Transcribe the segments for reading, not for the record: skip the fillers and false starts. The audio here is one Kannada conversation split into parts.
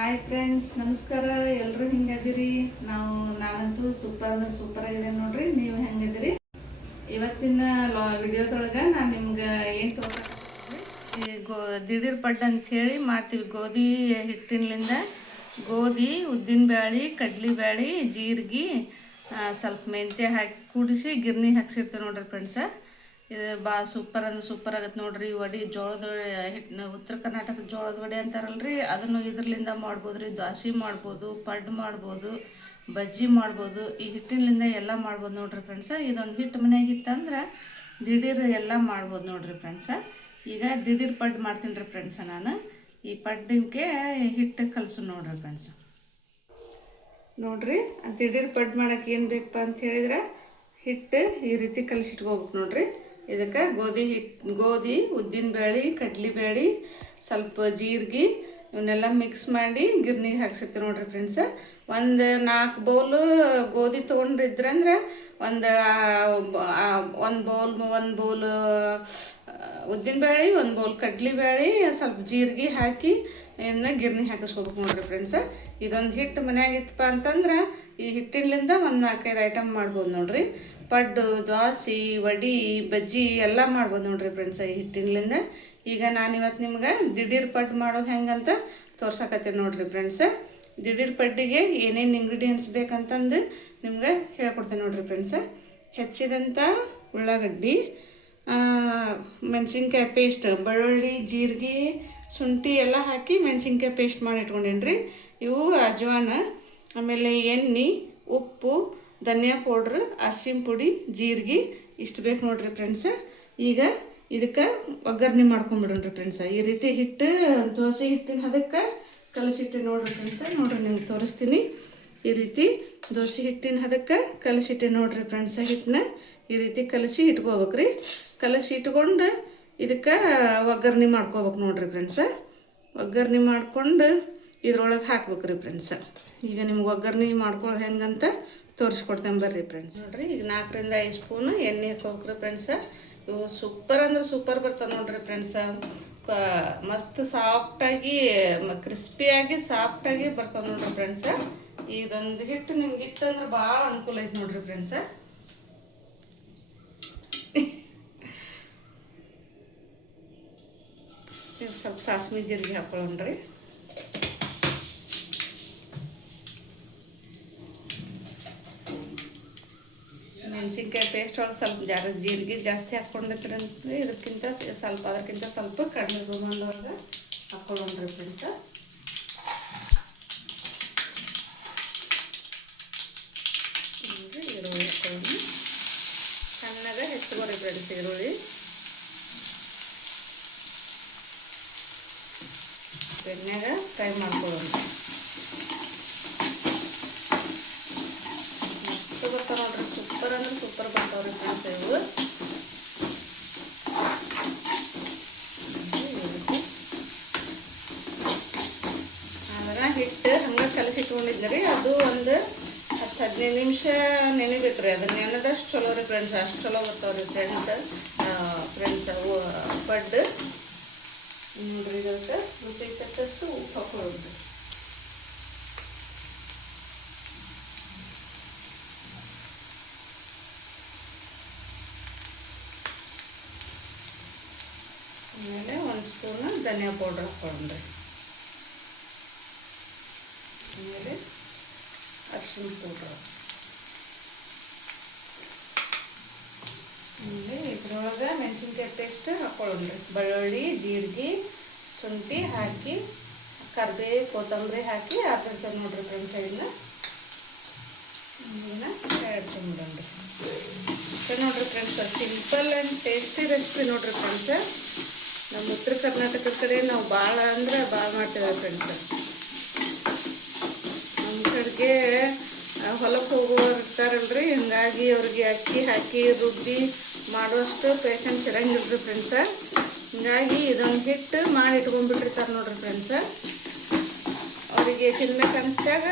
ಹಾಯ್ ಫ್ರೆಂಡ್ಸ್, ನಮಸ್ಕಾರ. ಎಲ್ಲರೂ ಹೆಂಗದಿರಿ? ನಾನಂತೂ ಸೂಪರ್ ಅಂದ್ರೆ ಸೂಪರ್ ಆಗಿದೆ ನೋಡ್ರಿ. ನೀವು ಹೆಂಗದಿರಿ? ಇವತ್ತಿನ ವಿಡಿಯೋದೊಳಗೆ ನಾನು ನಿಮ್ಗೆ ಏನು ತೋರಿಸ್ತೀನಿ, ದಿಢೀರ್ ಪಡ್ಡು ಅಂಥೇಳಿ ಮಾಡ್ತೀವಿ. ಗೋಧಿ ಹಿಟ್ಟಿನಿಂದ ಗೋಧಿ, ಉದ್ದಿನ ಬ್ಯಾಳೆ, ಕಡ್ಲಿ ಬ್ಯಾಳೆ, ಜೀರಿಗೆ, ಸ್ವಲ್ಪ ಮೆಂತ್ಯ ಹಾಕಿ ಕೂಡಿಸಿ ಗಿರ್ನಿ ಹಾಕ್ಸಿರ್ತೀವಿ ನೋಡ್ರಿ ಫ್ರೆಂಡ್ಸ. ಇದು ಸೂಪರ್ ಅಂದ್ರೆ ಸೂಪರ್ ಆಗತ್ತೆ ನೋಡ್ರಿ. ವಡೆ, ಜೋಳದ ಹಿಟ್ಟು, ಉತ್ತರ ಕರ್ನಾಟಕದ ಜೋಳದ ವಡೆ ಅಂತಾರಲ್ರಿ, ಅದನ್ನು ಇದ್ರಲಿಂದ ಮಾಡ್ಬೋದು ರೀ. ದ್ವಾಸೆ ಮಾಡ್ಬೋದು, ಪಡ್ಡು ಮಾಡ್ಬೋದು, ಬಜ್ಜಿ ಮಾಡ್ಬೋದು. ಈ ಹಿಟ್ಟಿನಿಂದ ಎಲ್ಲ ಮಾಡ್ಬೋದು ನೋಡ್ರಿ ಫ್ರೆಂಡ್ಸ. ಇದೊಂದು ಹಿಟ್ಟು ಮನೆಯಾಗ ಇತ್ತಂದ್ರೆ ದಿಢೀರ್ ಎಲ್ಲ ಮಾಡ್ಬೋದು ನೋಡ್ರಿ ಫ್ರೆಂಡ್ಸ. ಈಗ ದಿಢೀರ್ ಪಡ್ಡು ಮಾಡ್ತೀನಿ ರೀ ಫ್ರೆಂಡ್ಸ. ನಾನು ಈ ಪಡ್ಡಿಗೆ ಹಿಟ್ಟು ಕಲಸು ನೋಡ್ರಿ ಫ್ರೆಂಡ್ಸ. ನೋಡ್ರಿ, ದಿಢೀರ್ ಪಡ್ಡು ಮಾಡೋಕೆ ಏನು ಬೇಕಪ್ಪ ಅಂತ ಹೇಳಿದ್ರೆ ಹಿಟ್ಟು ಈ ರೀತಿ ಕಲಸಿಟ್ಕೋಬೇಕು ನೋಡ್ರಿ. ಇದಕ್ಕೆ ಗೋಧಿ, ಉದ್ದಿನ ಬೇಳೆ, ಕಡ್ಲಿ ಬೇಳೆ, ಸ್ವಲ್ಪ ಜೀರಿಗೆ ಇವನ್ನೆಲ್ಲ ಮಿಕ್ಸ್ ಮಾಡಿ ಗಿರ್ನಿಗೆ ಹಾಕ್ಸಿರ್ತೀವಿ ನೋಡ್ರಿ ಫ್ರೆಂಡ್ಸ. ಒಂದು 4 ಬೌಲು ಗೋಧಿ ತೊಗೊಂಡಿದ್ರಂದ್ರೆ ಒಂದು ಬೌಲ್ ಉದ್ದಿನ ಬೇಳೆ, 1 ಬೌಲ್ ಕಡ್ಲಿ ಬೇಳೆ, ಸ್ವಲ್ಪ ಜೀರಿಗೆ ಹಾಕಿ ಇದನ್ನ ಗಿರ್ನಿ ಹಾಕಿಸ್ಕೋಬೇಕು ನೋಡ್ರಿ ಫ್ರೆಂಡ್ಸ. ಇದೊಂದು ಹಿಟ್ಟು ಮನ್ಯಾಗಿತ್ತಪ್ಪ ಅಂತಂದ್ರೆ ಈ ಹಿಟ್ಟಿನಿಂದ ಒಂದು 4-5 ಐಟಮ್ ಮಾಡ್ಬೋದು ನೋಡ್ರಿ. ಪಡ್ಡು, ದ್ವಾಸೆ, ವಡೆ, ಬಜ್ಜಿ ಎಲ್ಲ ಮಾಡ್ಬೋದು ನೋಡ್ರಿ ಫ್ರೆಂಡ್ಸ ಈ ಹಿಟ್ಟಿನಿಂದ. ಈಗ ನಾನಿವತ್ತು ನಿಮ್ಗೆ ದಿಢೀರ್ ಪಡ್ಡು ಮಾಡೋದು ಹೆಂಗಂತ ತೋರ್ಸಕತ್ತೀನಿ ನೋಡ್ರಿ ಫ್ರೆಂಡ್ಸ. ದಿಢೀರ್ ಪಡ್ಡಿಗೆ ಏನೇನು ಇಂಗ್ರೀಡಿಯೆಂಟ್ಸ್ ಬೇಕಂತಂದು ನಿಮ್ಗೆ ಹೇಳ್ಕೊಡ್ತೇನೆ ನೋಡ್ರಿ ಫ್ರೆಂಡ್ಸ. ಹೆಚ್ಚಿದಂಥ ಉಳ್ಳಾಗಡ್ಡಿ, ಮೆಣಸಿನ್ಕಾಯಿ ಪೇಸ್ಟ್, ಬೆಳ್ಳುಳ್ಳಿ, ಜೀರಿಗೆ, ಶುಂಠಿ ಎಲ್ಲ ಹಾಕಿ ಮೆಣಸಿನ್ಕಾಯಿ ಪೇಸ್ಟ್ ಮಾಡಿ ಇಟ್ಕೊಂಡೇನಿ ರೀ. ಇವು ಅಜ್ವಾನ, ಆಮೇಲೆ ಎಣ್ಣೆ, ಉಪ್ಪು, ಧನಿಯಾ ಪೌಡ್ರ್, ಅರಿಶಿನ ಪುಡಿ, ಜೀರಿಗೆ ಇಷ್ಟು ಬೇಕು ನೋಡ್ರಿ ಫ್ರೆಂಡ್ಸ. ಈಗ ಇದಕ್ಕೆ ಒಗ್ಗರಣೆ ಮಾಡ್ಕೊಂಬಿಡ್ರಿ ಫ್ರೆಂಡ್ಸ. ಈ ರೀತಿ ಹಿಟ್ಟು ದೋಸೆ ಹಿಟ್ಟಿನ ಅದಕ್ಕೆ ಕಲಸಿಟ್ಟು ನೋಡ್ರಿ ಫ್ರೆಂಡ್ಸ. ನೋಡ್ರಿ ನಿಮ್ಗೆ ತೋರಿಸ್ತೀನಿ. ಈ ರೀತಿ ದೋಸೆ ಹಿಟ್ಟಿನ ಅದಕ್ಕೆ ಕಲಸಿಟ್ಟೆ ನೋಡ್ರಿ ಫ್ರೆಂಡ್ಸ. ಹಿಟ್ಟನ್ನ ಈ ರೀತಿ ಕಲಸಿ ಇಟ್ಕೋಬೇಕ್ರಿ. ಕಲಸಿ ಇಟ್ಕೊಂಡು ಇದಕ್ಕೆ ಒಗ್ಗರಣೆ ಮಾಡ್ಕೋಬೇಕು ನೋಡ್ರಿ ಫ್ರೆಂಡ್ಸ. ಒಗ್ಗರಣೆ ಮಾಡ್ಕೊಂಡು ಇದ್ರೊಳಗೆ ಹಾಕ್ಬೇಕ್ರಿ ಫ್ರೆಂಡ್ಸ. ಈಗ ನಿಮ್ಗೆ ಒಗ್ಗರಣೆ ಮಾಡ್ಕೊಳ್ಳೋದು ಹೆಂಗಂತ ತೋರಿಸ್ಕೊಡ್ತೇನೆ ಬರ್ರಿ ಫ್ರೆಂಡ್ಸ್. ನೋಡ್ರಿ, ಈಗ 4-5 ಸ್ಪೂನ್ ಎಣ್ಣೆ ಹಾಕೋಬೇಕ್ರಿ ಫ್ರೆಂಡ್ಸ. ಇವು ಸೂಪರ್ ಅಂದ್ರೆ ಸೂಪರ್ ಬರ್ತದೆ ನೋಡ್ರಿ ಫ್ರೆಂಡ್ಸ. ಮಸ್ತ್ ಸಾಫ್ಟಾಗಿ, ಕ್ರಿಸ್ಪಿಯಾಗಿ, ಸಾಫ್ಟಾಗಿ ಬರ್ತದೆ ನೋಡ್ರಿ ಫ್ರೆಂಡ್ಸ. ಇದೊಂದು ಹಿಟ್ಟು ನಿಮ್ಗೆ ಇತ್ತಂದ್ರೆ ಭಾಳ ಅನುಕೂಲ ಐತೆ ನೋಡ್ರಿ ಫ್ರೆಂಡ್ಸ. ಸ್ವಲ್ಪ ಸಾಸ್ಮಿ ಜೀರಿಗೆ ಹಾಕೊಳ್ಳೋಣ್ರಿ. ಮೆಣಸಿನ್ಕಾಯಿ ಪೇಸ್ಟ್ ಒಳಗೆ ಸ್ವಲ್ಪ ಜೀರಿಗೆ ಜಾಸ್ತಿ ಹಾಕ್ಕೊಂಡಿರ್ತೀರಿ ಅಂತ ಅದಕ್ಕಿಂತ ಸ್ವಲ್ಪ ಕಡಿಮೆ ಪ್ರಮಾಣದೊಳಗೆ ಹಾಕ್ಕೊಳ್ಳೋಣ್ರಿ ಫ್ರೆಂಡ್ಸ. ಈರುಳ್ಳಿ ಹಾಕೊಳ್ಳೋಣ. ಸಣ್ಣಗೆ ಹೆಚ್ಚುಗೋರಿ ಫ್ರೆಂಡ್ಸ್ ಈರುಳ್ಳಿ. ಎಣ್ಣೆಗ ಫ್ರೈ ಮಾಡ್ಕೊಳ್ಳೋಣ. ಬರ್ತಾವ ನೋಡ್ರಿ, ಸೂಪರ್ ಅಂದ್ರೆ ಸೂಪರ್ ಬರ್ತಾವ್ರಿ ಫ್ರೆಂಡ್ಸ್ ಇವು. ಆದ್ರೆ ಹಿಟ್ಟು ಹಂಗೆ ಕಲಸಿಟ್ಕೊಂಡಿದ್ರಿ, ಅದು ಒಂದು 10-15 ನಿಮಿಷ ನೆನೆಬೇಕ್ರಿ. ಅದನ್ನ ನೆನೆದಷ್ಟು ಚಲೋ ರೀ ಫ್ರೆಂಡ್ಸ್. ಅಷ್ಟು ಚಲೋ ಬರ್ತಾವ್ರಿ ಫ್ರೆಂಡ್ಸ್ ಪಡ್ಡು. ನೋಡ್ರಿ, ಇದಕ್ಕೆ ರುಚಿಗೆ ತಕ್ಕಷ್ಟು ಉಪ್ಪು ಹಾಕೊಳ್ಳೋದು. ಆಮೇಲೆ 1 ಸ್ಪೂನ್ ಧನಿಯಾ ಪೌಡ್ರ್ ಹಾಕ್ಕೊಂಡ್ರಿ. ಆಮೇಲೆ ಅರಿಶಿನ ಪೌಡ್ರ್. ಆಮೇಲೆ ಇದ್ರೊಳಗೆ ಮೆಣಸಿನ್ಕಾಯಿ ಪೇಸ್ಟ್ ಹಾಕ್ಕೊಳ್ಳೋಣ್ರಿ. ಬೆಳ್ಳುಳ್ಳಿ, ಜೀರಿಗೆ, ಶುಂಠಿ ಹಾಕಿ, ಕರಿಬೇವು, ಕೊತ್ತಂಬರಿ ಹಾಕಿ ಹಾಕಿರ್ತಾರೆ ನೋಡ್ರಿ ಫ್ರೆಂಡ್ಸ್. ಇದನ್ನ ಎಡ್ಸ್ಕೊಂಡ್ಬಿಡೋಣ್ರಿ. ನೋಡ್ರಿ friends, simple and tasty recipe ನೋಡ್ರಿ ಫ್ರೆಂಡ್ಸ್. ನಮ್ಮ ಉತ್ತರ ಕರ್ನಾಟಕದ ಕಡೆ ನಾವು ಭಾಳ ಅಂದ್ರೆ ಭಾಳ ಮಾಡ್ತೇವೆ ಫ್ರೆಂಡ್ಸ್. ನಮ್ಮ ಕಡೆಗೆ ಹೊಲಕ್ಕೆ ಹೋಗೋರು ಇರ್ತಾರಲ್ರಿ, ಹಿಂಗಾಗಿ ಅವ್ರಿಗೆ ಅಕ್ಕಿ ಹಾಕಿ ರುಬ್ಬಿ ಮಾಡುವಷ್ಟು ಪೇಷನ್ಸ್ ಇರಂಗಿಲ್ರಿ ಫ್ರೆಂಡ್ಸ. ಹಿಂಗಾಗಿ ಇದೊಂದು ಹಿಟ್ಟು ಮಾಡಿ ಇಟ್ಕೊಂಡ್ಬಿಟ್ಟಿರ್ತಾರೆ ನೋಡ್ರಿ ಫ್ರೆಂಡ್ಸ. ಅವರಿಗೆ ತಿನ್ಬೇಕು ಅನಿಸ್ದಾಗ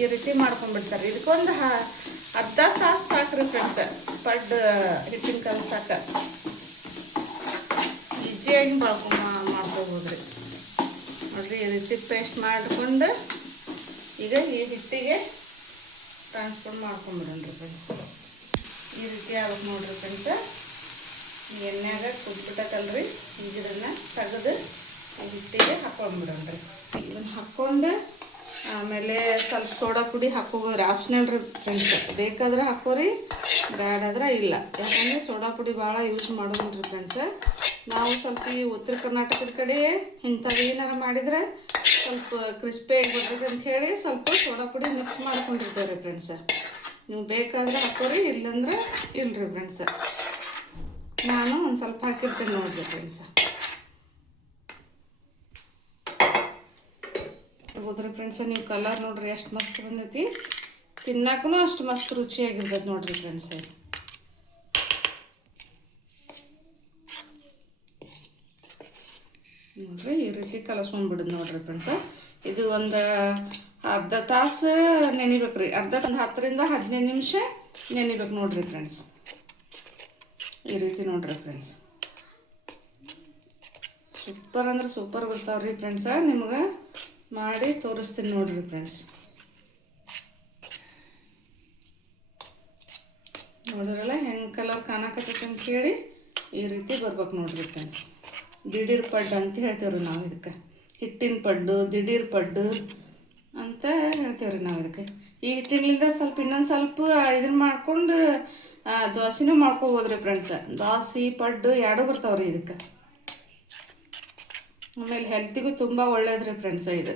ಈ ರೀತಿ ಮಾಡ್ಕೊಂಡ್ಬಿಡ್ತಾರೆ. ಇದಕ್ಕೊಂದು ಅರ್ಧ ತಾಸು ಸಾಕ್ರಿ ಫ್ರೆಂಡ್ಸ ಪಡ್ಡು ಹಿಟ್ಟಿನ ಕಲ್ಸಾಕ. ಈಸಿಯಾಗಿ ಮಾಡ್ಕೊಬೋದ್ರಿ. ನೋಡಿರಿ ಈ ರೀತಿ ಪೇಸ್ಟ್ ಮಾಡಿಕೊಂಡು ಈಗ ಈ ಹಿಟ್ಟಿಗೆ ಟ್ರಾನ್ಸ್ಫರ್ ಮಾಡ್ಕೊಂಬಿಡೋಣ್ರಿ ಫ್ರೆಂಡ್ಸ್. ಈ ರೀತಿ ಆಗ್ಬೇಕು ನೋಡಿರಿ ಫ್ರೆಂಡ್ಸ್. ಈ ಎಣ್ಣೆಯಾಗ ಕುದ್ಬಿಟ್ಟೈತಲ್ರಿ, ಈಗ ಇದನ್ನು ತೆಗೆದು ಹಿಟ್ಟಿಗೆ ಹಾಕ್ಕೊಂಡ್ಬಿಡೋಣ್ರಿ. ಇದನ್ನು ಹಾಕ್ಕೊಂಡು ಆಮೇಲೆ ಸ್ವಲ್ಪ ಸೋಡಾ ಪುಡಿ ಹಾಕೋಬೋದ್ರಿ, ಆಪ್ಷನಲ್ ರೀ ಫ್ರೆಂಡ್ಸ್. ಬೇಕಾದ್ರೆ ಹಾಕೋರಿ, ಬ್ಯಾಡಾದ್ರೆ ಇಲ್ಲ. ಯಾಕಂದರೆ ಸೋಡಾ ಪುಡಿ ಭಾಳ ಯೂಸ್ ಮಾಡೋದಿಲ್ಲ ರೀ ಫ್ರೆಂಡ್ಸ್. ನಾವು ಸ್ವಲ್ಪ ಈ ಉತ್ತರ ಕರ್ನಾಟಕದ ಕಡೆ ಇಂಥವು ಏನಾರು ಮಾಡಿದರೆ ಸ್ವಲ್ಪ ಕ್ರಿಸ್ಪಿಯಾಗಿ ಬರ್ತದೆ ಅಂತ ಹೇಳಿ ಸ್ವಲ್ಪ ಸೋಡಾ ಪುಡಿ ಮಿಕ್ಸ್ ಮಾಡ್ಕೊಂಡಿರ್ತೇವೆ ರೀ ಫ್ರೆಂಡ್ಸ. ನೀವು ಬೇಕಾದ್ರೆ ಹಾಕೋರಿ, ಇಲ್ಲಂದ್ರೆ ಇಲ್ಲರಿ ಫ್ರೆಂಡ್ಸ. ನಾನು ಒಂದು ಸ್ವಲ್ಪ ಹಾಕಿರ್ತೇನೆ ನೋಡಿರಿ ಫ್ರೆಂಡ್ಸ. ಹೋದ್ರಿ ಫ್ರೆಂಡ್ಸ, ನೀವು ಕಲರ್ ನೋಡ್ರಿ ಎಷ್ಟು ಮಸ್ತ್ ಬಂದೈತಿ. ತಿನ್ನಾಕೂ ಅಷ್ಟು ಮಸ್ತ್ ರುಚಿಯಾಗಿರ್ತದೆ ನೋಡ್ರಿ ಫ್ರೆಂಡ್ಸ. ನೋಡ್ರಿ ಈ ರೀತಿ ಕಲಸ್ಕೊಂಡ್ಬಿಡೋದು ನೋಡ್ರಿ ಫ್ರೆಂಡ್ಸ. ಇದು ಒಂದು ಅರ್ಧ ತಾಸು ನೆನಿಬೇಕು ರೀ. ಒಂದು 10ರಿಂದ 15 ನಿಮಿಷ ನೆನಿಬೇಕು ನೋಡ್ರಿ ಫ್ರೆಂಡ್ಸ್. ಈ ರೀತಿ ನೋಡ್ರಿ ಫ್ರೆಂಡ್ಸ್, ಸೂಪರ್ ಅಂದ್ರೆ ಸೂಪರ್ ಬರ್ತಾವ್ರಿ ಫ್ರೆಂಡ್ಸ. ನಿಮ್ಗೆ ಮಾಡಿ ತೋರಿಸ್ತೀನಿ ನೋಡ್ರಿ ಫ್ರೆಂಡ್ಸ್. ನೋಡಿದ್ರಲ್ಲ ಹೆಂಗೆ ಕಲರ್ ಕಾಣಕತ್ತೈತೆ ಅಂತ ಹೇಳಿ ಈ ರೀತಿ ಬರ್ಬೇಕು ನೋಡ್ರಿ ಫ್ರೆಂಡ್ಸ್. ದಿಢೀರ್ ಪಡ್ಡು ಅಂತ ಹೇಳ್ತೇವ್ರಿ ನಾವು ಇದಕ್ಕೆ. ಹಿಟ್ಟಿನ ಪಡ್ಡು, ದಿಢೀರ್ ಪಡ್ಡು ಅಂತ ಹೇಳ್ತೇವ್ರಿ ನಾವು ಇದಕ್ಕೆ. ಈ ಹಿಟ್ಟಿನಿಂದ ಸ್ವಲ್ಪ ಇನ್ನೊಂದು ಸ್ವಲ್ಪ ಇದನ್ನು ಮಾಡ್ಕೊಂಡು ದೋಸೆನೂ ಮಾಡ್ಕೋಬೋದ್ರಿ ಫ್ರೆಂಡ್ಸ. ದೋಸೆ ಪಡ್ಡು ಎರಡೂ ಬರ್ತಾವ್ರಿ ಇದಕ್ಕೆ. ಆಮೇಲೆ ಹೆಲ್ತಿಗೂ ತುಂಬ ಒಳ್ಳೇದ್ರಿ ಫ್ರೆಂಡ್ಸ. ಇದು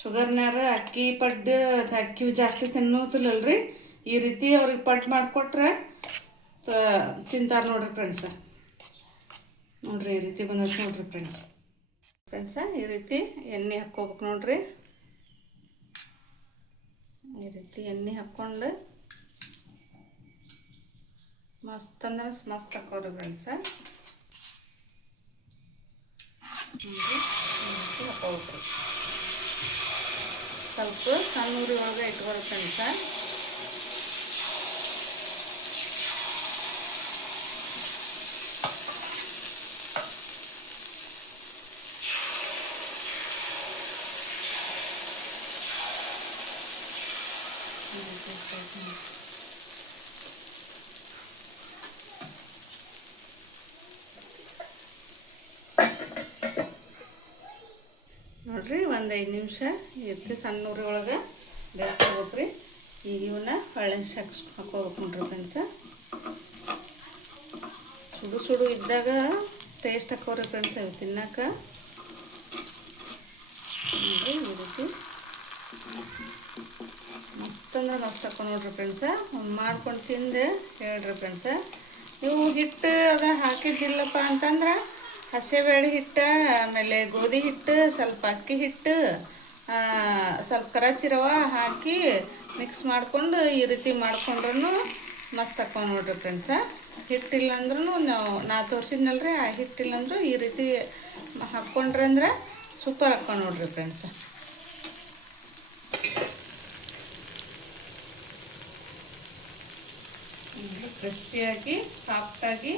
ಶುಗರ್ನಾರ ಅಕ್ಕಿ ಪಡ್ಡು ಅಕ್ಕಿ ಜಾಸ್ತಿ ತಿನ್ನೋದಿಲ್ಲಲ್ರಿ. ಈ ರೀತಿ ಅವ್ರಿಗೆ ಪಡ್ಡು ಮಾಡಿಕೊಟ್ರೆ ತಿಂತಾರೆ ನೋಡ್ರಿ ಫ್ರೆಂಡ್ಸ. ನೋಡ್ರಿ ಈ ರೀತಿ ಬಂದೈತೆ ನೋಡ್ರಿ ಫ್ರೆಂಡ್ಸ್. ಈ ರೀತಿ ಎಣ್ಣೆ ಹಾಕ್ಕೋಬೇಕು ನೋಡ್ರಿ. ಈ ರೀತಿ ಎಣ್ಣೆ ಹಾಕ್ಕೊಂಡು ಮಸ್ತ್ ಅಂದ್ರೆ ಮಸ್ತ್ ಹಾಕೋರಿ ಫ್ರೆಂಡ್ಸ. ನೋಡ್ರಿ ಈ ರೀತಿ ಹಾಕೋಬೇಕ್ರಿ. ಸ್ವಲ್ಪ ಸಣ್ಣ ಉರಿ ಒಳಗೆ ಇಟ್ಕೊರಿ ಫ್ರೆಂಡ್ಸ. ನೋಡ್ರಿ ಒಂದು 5 ನಿಮಿಷ ಇರ್ತಿ ಸಣ್ಣ ಉರಿ ಒಳಗೆ ಬೇಯಿಸ್ಕೋಬೇಕ್ರಿ. ಈಗ ಇವನ್ನ ಹೊಳ್ಳೆ ಹಾಕೋಬೇಕು ನೋಡ್ರಿ ಫ್ರೆಂಡ್ಸ. ಸುಡು ಸುಡು ಇದ್ದಾಗ ಟೇಸ್ಟ್ ಹಾಕೋರಿ ಫ್ರೆಂಡ್ಸ್ ಇವು ತಿನ್ನಕ. ನೋಡ್ರಿ ಈ ರೀತಿ ಮಸ್ತ್ ಅಂದ್ರೆ ಮಸ್ತ್ ಹಾಕೋ ನೋಡ್ರಿ ಫ್ರೆಂಡ್ಸ. ಮಾಡ್ಕೊಂಡು ತಿಂದು ಹೇಳ್ರಿ ಫ್ರೆಂಡ್ಸ. ನೀವು ಹಿಟ್ಟು ಅದ ಹಾಕಿದ್ದಿಲ್ಲಪ್ಪ ಅಂತಂದ್ರೆ ಹಸಿಬೇಳೆ ಹಿಟ್ಟು, ಆಮೇಲೆ ಗೋಧಿ ಹಿಟ್ಟು, ಸ್ವಲ್ಪ ಅಕ್ಕಿ ಹಿಟ್ಟು, ಸ್ವಲ್ಪ ಕರಚಿ ರವೆ ಹಾಕಿ ಮಿಕ್ಸ್ ಮಾಡಿಕೊಂಡು ಈ ರೀತಿ ಮಾಡ್ಕೊಂಡ್ರೂ ಮಸ್ತ್ ಹಾಕ್ಕೊಂಡು ನೋಡ್ರಿ ಫ್ರೆಂಡ್ಸ. ಹಿಟ್ಟಿಲ್ಲ ಅಂದ್ರೂ ನಾ ತೋರಿಸಿದ್ನಲ್ರಿ, ಆ ಹಿಟ್ಟಿಲ್ಲ ಅಂದರೂ ಈ ರೀತಿ ಹಾಕ್ಕೊಂಡ್ರೆ ಅಂದ್ರೆ ಸೂಪರ್ ಹಾಕ್ಕೊಂಡು ನೋಡ್ರಿ ಫ್ರೆಂಡ್ಸ. ಕ್ರಿಸ್ಪಿಯಾಗಿ ಸಾಫ್ಟಾಗಿ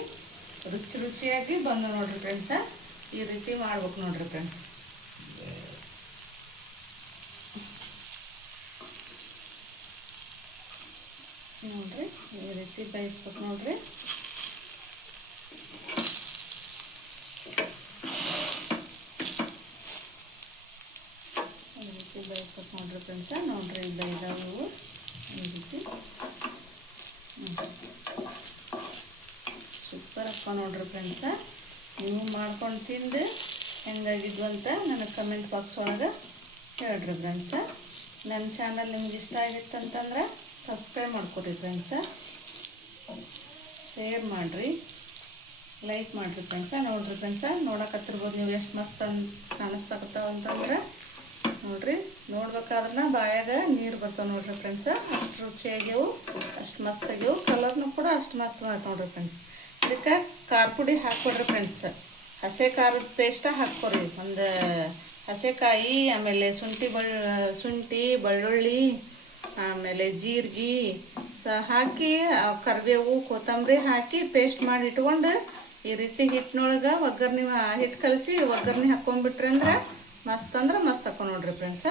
ರುಚಿಯಾಗಿ ಬಂದು ನೋಡ್ರಿ ಫ್ರೆಂಡ್ಸ. ಈ ರೀತಿ ಮಾಡ್ಬೇಕು ನೋಡ್ರಿ ಫ್ರೆಂಡ್ಸ್. ನೋಡ್ರಿ ಈ ರೀತಿ ಬೇಯಿಸ್ಬೇಕು ನೋಡ್ರಿ. ಈ ರೀತಿ ಬೇಯಿಸ್ಬೇಕು ನೋಡ್ರಿ ಫ್ರೆಂಡ್ಸ. ನೋಡ್ರಿ ಬೇಯ್ದಾವು ಈ ರೀತಿ ಸೂಪರ್ ಹಾಕ್ಕೊಂಡು ನೋಡ್ರಿ ಫ್ರೆಂಡ್ಸ. ನೀವು ಮಾಡ್ಕೊಂಡು ತಿಂದು ಹೆಂಗಾಗಿದ್ವು ಅಂತ ನನಗೆ ಕಮೆಂಟ್ ಬಾಕ್ಸ್ ಒಳಗೆ ಹೇಳ್ರಿ ಫ್ರೆಂಡ್ಸ. ನನ್ನ ಚಾನಲ್ ನಿಮ್ಗೆ ಇಷ್ಟ ಆಗಿತ್ತಂತಂದ್ರೆ ಸಬ್ಸ್ಕ್ರೈಬ್ ಮಾಡ್ಕೊರಿ ಫ್ರೆಂಡ್ಸ. ಶೇರ್ ಮಾಡಿರಿ, ಲೈಕ್ ಮಾಡಿರಿ ಫ್ರೆಂಡ್ಸ. ನೋಡಿರಿ ಫ್ರೆಂಡ್ಸ, ನೋಡಕತ್ತಿರ್ಬೋದು ನೀವು ಎಷ್ಟು ಮಸ್ತ್ ಕಾಣಿಸ್ತಾಕತ್ತಾವ ಅಂತಂದ್ರೆ. ನೋಡಿರಿ ನೋಡ್ಬೇಕಾದ್ರೆ ಬಾಯಾಗ ನೀರು ಬರ್ತಾವೆ ನೋಡ್ರಿ ಫ್ರೆಂಡ್ಸ. ಅಷ್ಟು ರುಚಿಯಾಗ್ಯವು, ಅಷ್ಟು ಮಸ್ತ್ ಆಗ್ಯವು. ಕಲರ್ನು ಕೂಡ ಅಷ್ಟು ಮಸ್ತ್ ಬಂತು ನೋಡ್ರಿ ಫ್ರೆಂಡ್ಸ್. ಇದಕ್ಕೆ ಖಾರ ಪುಡಿ ಹಾಕ್ಕೊಡ್ರಿ ಫ್ರೆಂಡ್ಸ್. ಹಸೆ ಖಾರದ ಪೇಸ್ಟ ಹಾಕ್ಕೊರಿ. ಒಂದು ಹಸೆಕಾಯಿ, ಆಮೇಲೆ ಶುಂಠಿ, ಬೆಳ್ಳುಳ್ಳಿ, ಆಮೇಲೆ ಜೀರಿಗೆ ಹಾಕಿ ಕರಿಬೇವು, ಕೊತ್ತಂಬರಿ ಹಾಕಿ ಪೇಸ್ಟ್ ಮಾಡಿ ಇಟ್ಕೊಂಡು ಈ ರೀತಿ ಹಿಟ್ಟಿನೊಳಗೆ ಒಗ್ಗರ್ಣೆ ಹಿಟ್ಟು ಕಲಸಿ ಒಗ್ಗರ್ಣೆ ಹಾಕ್ಕೊಂಡ್ಬಿಟ್ರಿ ಅಂದ್ರೆ ಮಸ್ತ್ ಹಾಕೊಂಡು ನೋಡ್ರಿ ಫ್ರೆಂಡ್ಸ.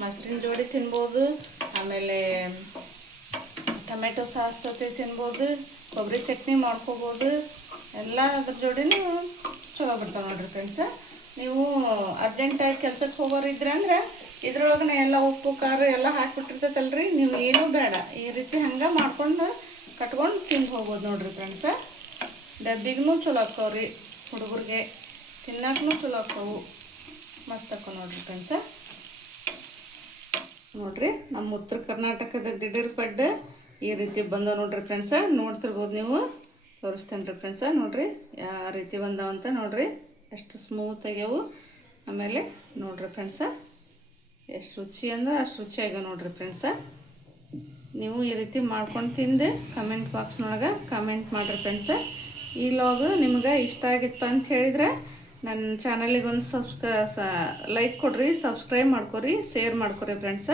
ಮೊಸರಿನ ಜೋಡಿ ತಿನ್ಬೋದು, ಆಮೇಲೆ ಟೊಮೆಟೊ ಸಾಸ್ ಜೊತೆ ತಿನ್ಬೋದು, ಕೊಬ್ಬರಿ ಚಟ್ನಿ ಮಾಡ್ಕೋಬೋದು, ಎಲ್ಲ ಅದ್ರ ಜೋಡಿನೂ ಚಲೋ ಬಿಡ್ತಾವೆ ನೋಡ್ರಿ ಫ್ರೆಂಡ್ಸ. ನೀವು ಅರ್ಜೆಂಟಾಗಿ ಕೆಲ್ಸಕ್ಕೆ ಹೋಗೋರಿದ್ರೆ ಅಂದ್ರೆ ಇದ್ರೊಳಗನೆ ಎಲ್ಲ ಉಪ್ಪು ಖಾರ ಎಲ್ಲ ಹಾಕಿಬಿಟ್ಟಿರ್ತೈತಲ್ರಿ, ನೀವು ಏನೂ ಬೇಡ ಈ ರೀತಿ ಹಂಗೆ ಮಾಡ್ಕೊಂಡು ಕಟ್ಕೊಂಡು ತಿಂದು ಹೋಗ್ಬೋದು ನೋಡ್ರಿ ಫ್ರೆಂಡ್ಸ. ಡಬ್ಬಿಗೂ ಚಲೋ ಆಕ್ಕವ್ರಿ, ಹುಡುಗರಿಗೆ ತಿನ್ನಕ್ಕೂ ಚಲೋ ಆಕ್ಕವು, ಮಸ್ತ್ ಆಕ್ಕವು ನೋಡ್ರಿ ಫ್ರೆಂಡ್ಸ. ನೋಡ್ರಿ ನಮ್ಮ ಉತ್ತರ ಕರ್ನಾಟಕದ ದಿಢೀರ್ ಪಡ್ಡು ಈ ರೀತಿ ಬಂದವು ನೋಡ್ರಿ ಫ್ರೆಂಡ್ಸ. ನೋಡ್ತಿರ್ಬೋದು ನೀವು, ತೋರಿಸ್ತೇನೆ ರೀ ಫ್ರೆಂಡ್ಸ. ನೋಡ್ರಿ ಯಾವ ರೀತಿ ಬಂದಾವಂತ ನೋಡ್ರಿ, ಎಷ್ಟು ಸ್ಮೂತ್ ಆಗ್ಯಾವು. ಆಮೇಲೆ ನೋಡ್ರಿ ಫ್ರೆಂಡ್ಸ, ಎಷ್ಟು ರುಚಿ ಅಂದ್ರೆ ಅಷ್ಟು ರುಚಿ ಆಗ್ಯಾವ ನೋಡ್ರಿ ಫ್ರೆಂಡ್ಸ. ನೀವು ಈ ರೀತಿ ಮಾಡ್ಕೊಂಡು ತಿಂದು ಕಮೆಂಟ್ ಬಾಕ್ಸ್ನೊಳಗೆ ಕಮೆಂಟ್ ಮಾಡಿರಿ ಫ್ರೆಂಡ್ಸ. ಈ ಲಾಗ್ ನಿಮ್ಗೆ ಇಷ್ಟ ಆಗಿತ್ತು ಅಂತ ಹೇಳಿದ್ರೆ ನನ್ನ ಚಾನಲಿಗೆ ಒಂದು ಲೈಕ್ ಕೊಡ್ರಿ, ಸಬ್ಸ್ಕ್ರೈಬ್ ಮಾಡ್ಕೊರಿ, ಶೇರ್ ಮಾಡ್ಕೊರಿ ಫ್ರೆಂಡ್ಸ.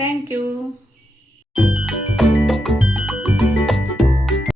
Thank you.